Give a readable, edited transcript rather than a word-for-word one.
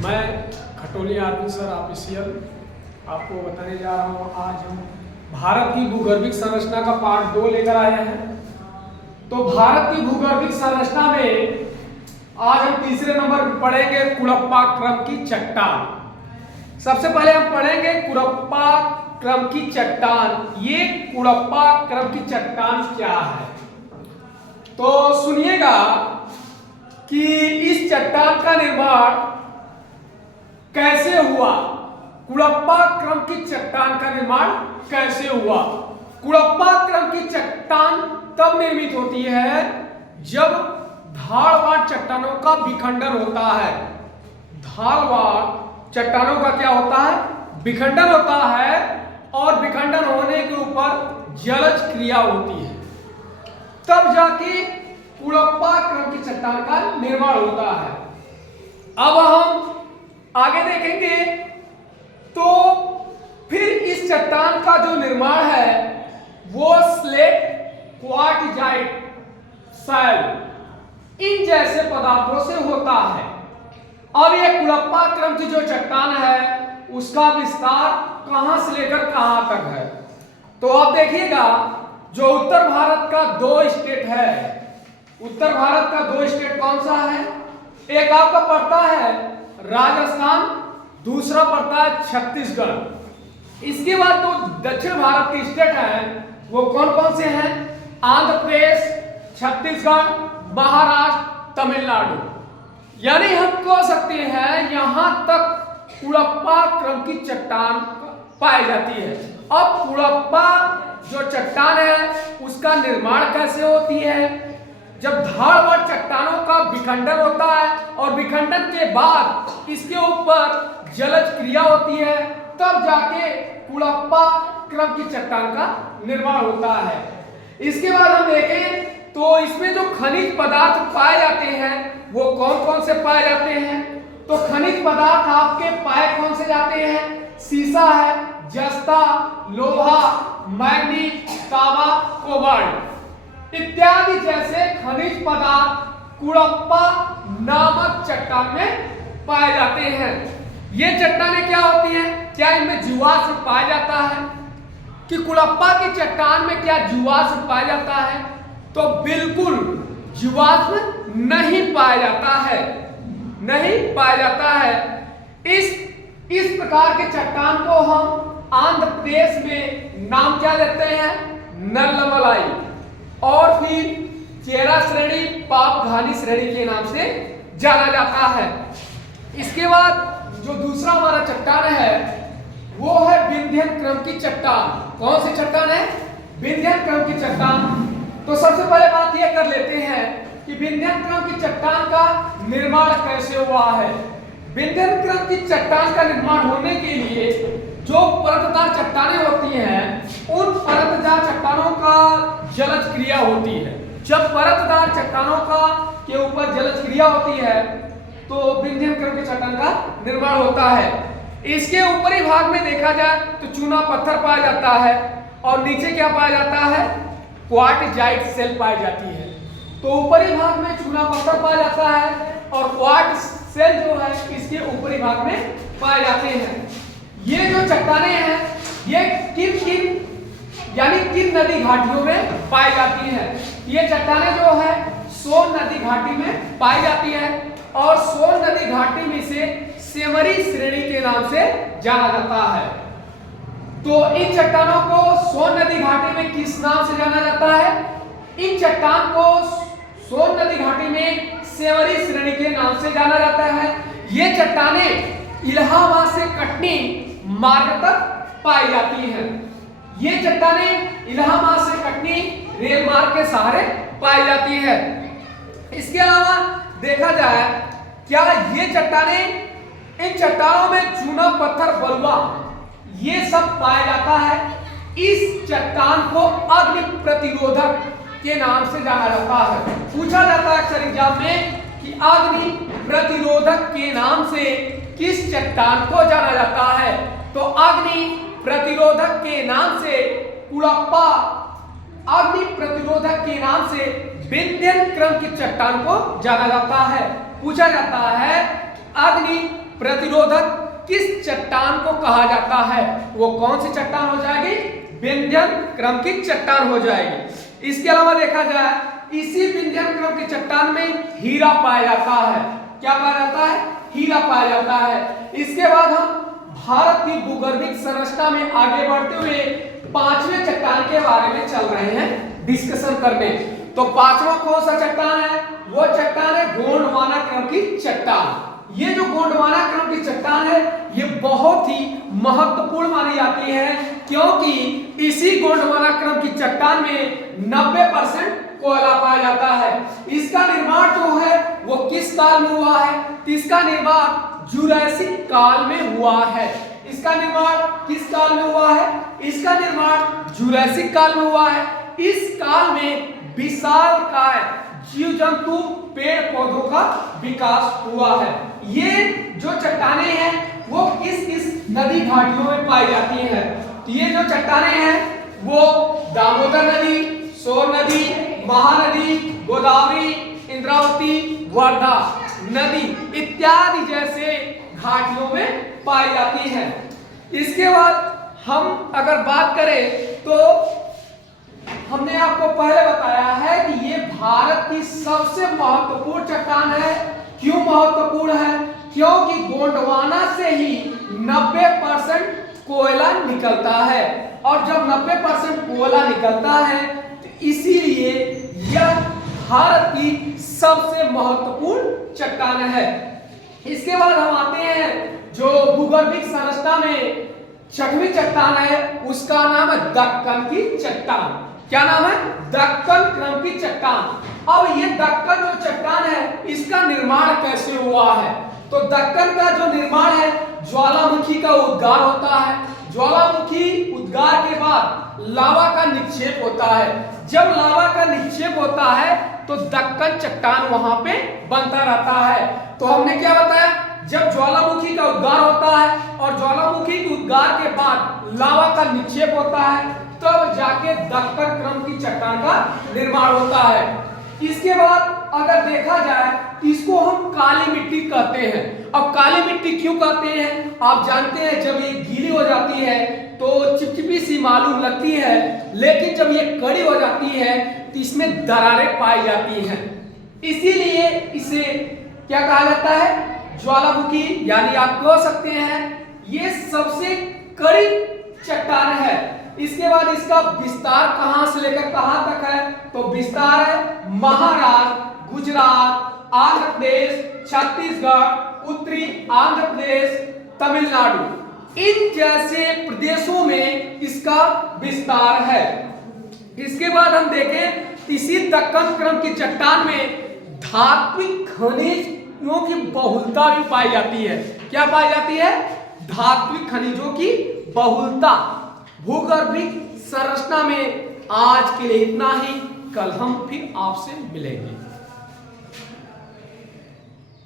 मैं खटोली RP sir official आपको बताने जा रहा हूँ। आज हम भारत की भूगर्भिक संरचना का पार्ट 2 लेकर आए हैं। तो भारत की भूगर्भिक संरचना में आज हम तीसरे नंबर पर पढ़ेंगे कुड़प्पा क्रम की चट्टान। सबसे पहले हम पढ़ेंगे कुड़प्पा क्रम की चट्टान। ये कुड़प्पा क्रम की चट्टान क्या है, तो सुनिएगा कि इस चट्टान का निर्माण कैसे हुआ। कुड़प्पा क्रम की चट्टान का निर्माण कैसे हुआ। कुड़प्पा क्रम की चट्टान तब निर्मित होती है जब धारवार चट्टानों का विखंडन होता है। धारवार चट्टानों का क्या होता है, विखंडन होता है, और विखंडन होने के ऊपर जलज क्रिया होती है, तब जाके कुड़प्पा क्रम की चट्टान का निर्माण होता है। अब हम आगे देखेंगे तो फिर इस चट्टान का जो निर्माण है वो स्लेट, क्वार्टजाइट, सैल इन जैसे पदार्थों से होता है। अब ये कुड़प्पा क्रम की जो चट्टान है उसका विस्तार कहां से लेकर कहां तक है, तो आप देखिएगा जो उत्तर भारत का 2 स्टेट है, उत्तर भारत का 2 स्टेट कौन सा है, एक आपका पड़ता है राजस्थान, दूसरा पड़ता है छत्तीसगढ़। इसके बाद तो दक्षिण भारत के स्टेट हैं वो कौन कौन से हैं, आंध्र प्रदेश, छत्तीसगढ़, महाराष्ट्र, तमिलनाडु। यानी हम कह सकते हैं यहां तक कुड़प्पा क्रम की चट्टान पाई जाती है। अब कुड़प्पा जो चट्टान है उसका निर्माण कैसे होती है, जब धारवार चट्टानों का विखंडन होता है और विखंडन के बाद इसके ऊपर जलज क्रिया होती है, तब जाके कुड़प्पा क्रम की चट्टान का निर्माण होता है। इसके बाद हम देखें तो इसमें जो खनिज पदार्थ पाए जाते हैं वो कौन कौन से पाए जाते हैं, तो खनिज पदार्थ आपके पाए कौन से जाते हैं, सीसा है, जस्ता, लोहा, मैग्नीज, तांबा, कोबाल्ट इत्यादि जैसे खनिज पदार्थ कुड़प्पा नामक चट्टान में पाए जाते हैं। ये चट्टानें क्या होती हैं, क्या इनमें जीवाश्म पाया जाता है कि कुड़प्पा की चट्टान में क्या जीवाश्म पाया जाता है, तो बिल्कुल जीवाश्म नहीं पाया जाता है, नहीं पाया जाता है। इस प्रकार के चट्टान को हम आंध्र प्रदेश में नाम क्या देते हैं, नल्लमलाई, और फिर चेरा श्रेणी, पापघानी श्रेणी के नाम से जाना जाता है। इसके बाद जो दूसरा हमारा चट्टान है वो है विंध्यन क्रम की चट्टान। कौन सी चट्टान है, विंध्यन क्रम की चट्टान। तो सबसे पहले बात यह कर लेते हैं कि विंध्यन क्रम की चट्टान का निर्माण कैसे हुआ है। विंध्यन क्रम की चट्टान का निर्माण होने के लिए जो परतदार चट्टानें होती हैं उन परतदार चट्टानों का जलज क्रिया होती है। जब परतदार चट्टानों का के ऊपर जलज क्रिया होती है तो विंध्यन क्रम की चट्टान का निर्माण होता है। इसके ऊपरी भाग में देखा जाए तो चूना पत्थर पाया जाता है और नीचे क्या पाया जाता है, क्वार्टजाइट सेल पाई जाती है। तो ऊपरी भाग में चूना पत्थर पाया जाता है और क्वार्ट्ज सेल जो है इसके ऊपरी भाग में पाए जाते हैं। ये जो चट्टानें हैं ये किन नदी घाटियों में पाई जाती हैं। ये चट्टानें जो है सोन नदी घाटी में पाई जाती है और सोन नदी घाटी में से सेमरी श्रेणी के नाम से जाना जाता है। तो इन चट्टानों को सोन नदी घाटी में किस नाम से जाना जाता है, इन चट्टान को सोन नदी घाटी में सेमरी श्रेणी के नाम से जाना जाता है। ये चट्टानें इलाहाबाद से कटनी मार्ग तक पाई जाती हैं। ये चट्टानें इलाहाबाद से कटनी रेल मार्ग के सहारे पाई जाती है। इसके अलावा देखा जाए क्या ये चट्टानें, इन चट्टानों में चूना पत्थर, बलुआ ये सब पाया जाता है। इस चट्टान को अग्नि प्रतिरोधक के नाम से जाना जाता है। पूछा जाता है अक्सर एग्जाम में कि अग्नि प्रतिरोधक के नाम से किस चट्टान को जाना जाता है, तो अग्नि प्रतिरोधक के नाम से कुड़प्पा, अग्नि प्रतिरोधक के नाम से विंध्यन क्रम की चट्टान को जाना जाता है। पूछा जाता है अग्नि प्रतिरोधक किस चट्टान को कहा जाता है? वो कौन सी चट्टान हो जाएगी? विंध्यन क्रम की चट्टान हो जाएगी। इसके अलावा देखा जाए इसी विंध्यन क्रम की चट्टान में हीरा पाया जाता है। क्या पाया जाता है? हीरा पाया जाता है। इसके बाद हम भारत की भूगर्भिक संरचना में आगे बढ़ते हुए पांचवें चट्टान के बारे में चल रहे हैं डिस्कशन करने। तो पांचवा कौन सा चट्टान है? वो चट्टान है गोंडवाना क्रम की चट्टान। ये जो गोंडवाना क्रम की चट्टान है ये बहुत ही महत्वपूर्ण मानी जाती है, क्योंकि इसी गोंडवाना क्रम की चट्टान में 90% कोयला पाया जाता है। इसका निर्माण जो है वो किस काल में हुआ है? इसका निर्माण जुरासिक काल में हुआ है। इसका निर्माण किस काल में हुआ है? इसका निर्माण जुरासिक काल में हुआ है। इस काल में विशालकाय जीव जंतु पेड़ पौधों का विकास हुआ है। ये जो चट्टानें हैं वो किस किस नदी घाटियों में पाई जाती हैं? तो ये जो चट्टानें हैं वो दामोदर नदी, सोन नदी, महानदी, गोदावरी, इंद्रावती, वर्धा नदी इत्यादि जैसे घाटियों में पाई जाती हैं। इसके बाद हम अगर बात करें तो हमने आपको पहले बताया है कि ये भारत की सबसे महत्वपूर्ण चट्टान है। क्यों महत्वपूर्ण है? क्योंकि गोंडवाना से ही 90% कोयला निकलता है, और जब 90% कोयला निकलता है तो इसीलिए यह भारत की सबसे महत्वपूर्ण चट्टान है। इसके बाद हम आते हैं जो भूगर्भिक संरचना में छठवीं चट्टान है, उसका नाम है दक्कन की चट्टान। क्या नाम है? दक्कन क्रम की चट्टान। अब ये दक्कन जो चट्टान है इसका निर्माण कैसे हुआ है? तो दक्कन का जो निर्माण है ज्वालामुखी का उद्गार होता है। ज्वालामुखी उद्गार के बाद लावा का निक्षेप होता है। जब लावा का निक्षेप होता है तो दक्कन चट्टान वहां पे बनता रहता है। तो हमने क्या बताया? जब ज्वालामुखी का उद्गार होता है और ज्वालामुखी के उद्गार के बाद लावा का निक्षेप होता है तब जाके दक्कन क्रम की चट्टान का निर्माण होता है। इसके बाद अगर देखा जाए तो इसको हम काली मिट्टी कहते हैं। अब काली मिट्टी क्यों कहते हैं? आप जानते हैं जब ये गीली हो जाती है तो चिपचिपी सी मालूम लगती है, लेकिन जब ये कड़ी हो जाती है तो इसमें दरारें पाई जाती हैं। इसीलिए इसे क्या कहा जाता है? ज्वालामुखी, यानी आप कह सकते हैं ये सबसे कड़ी चट्टान है। इसके बाद इसका विस्तार कहां से लेकर कहां तक है? तो विस्तार है महाराष्ट्र, गुजरात, आंध्र प्रदेश, छत्तीसगढ़, उत्तरी आंध्र प्रदेश, तमिलनाडु, इन जैसे प्रदेशों में इसका विस्तार है। इसके बाद हम देखें इसी दक्कन क्रम की चट्टान में धात्विक खनिजों की बहुलता भी पाई जाती है। क्या पाई जाती है? धात्विक खनिजों की बहुलता। भूगर्भिक संरचना में आज के लिए इतना ही। कल हम फिर आपसे मिलेंगे।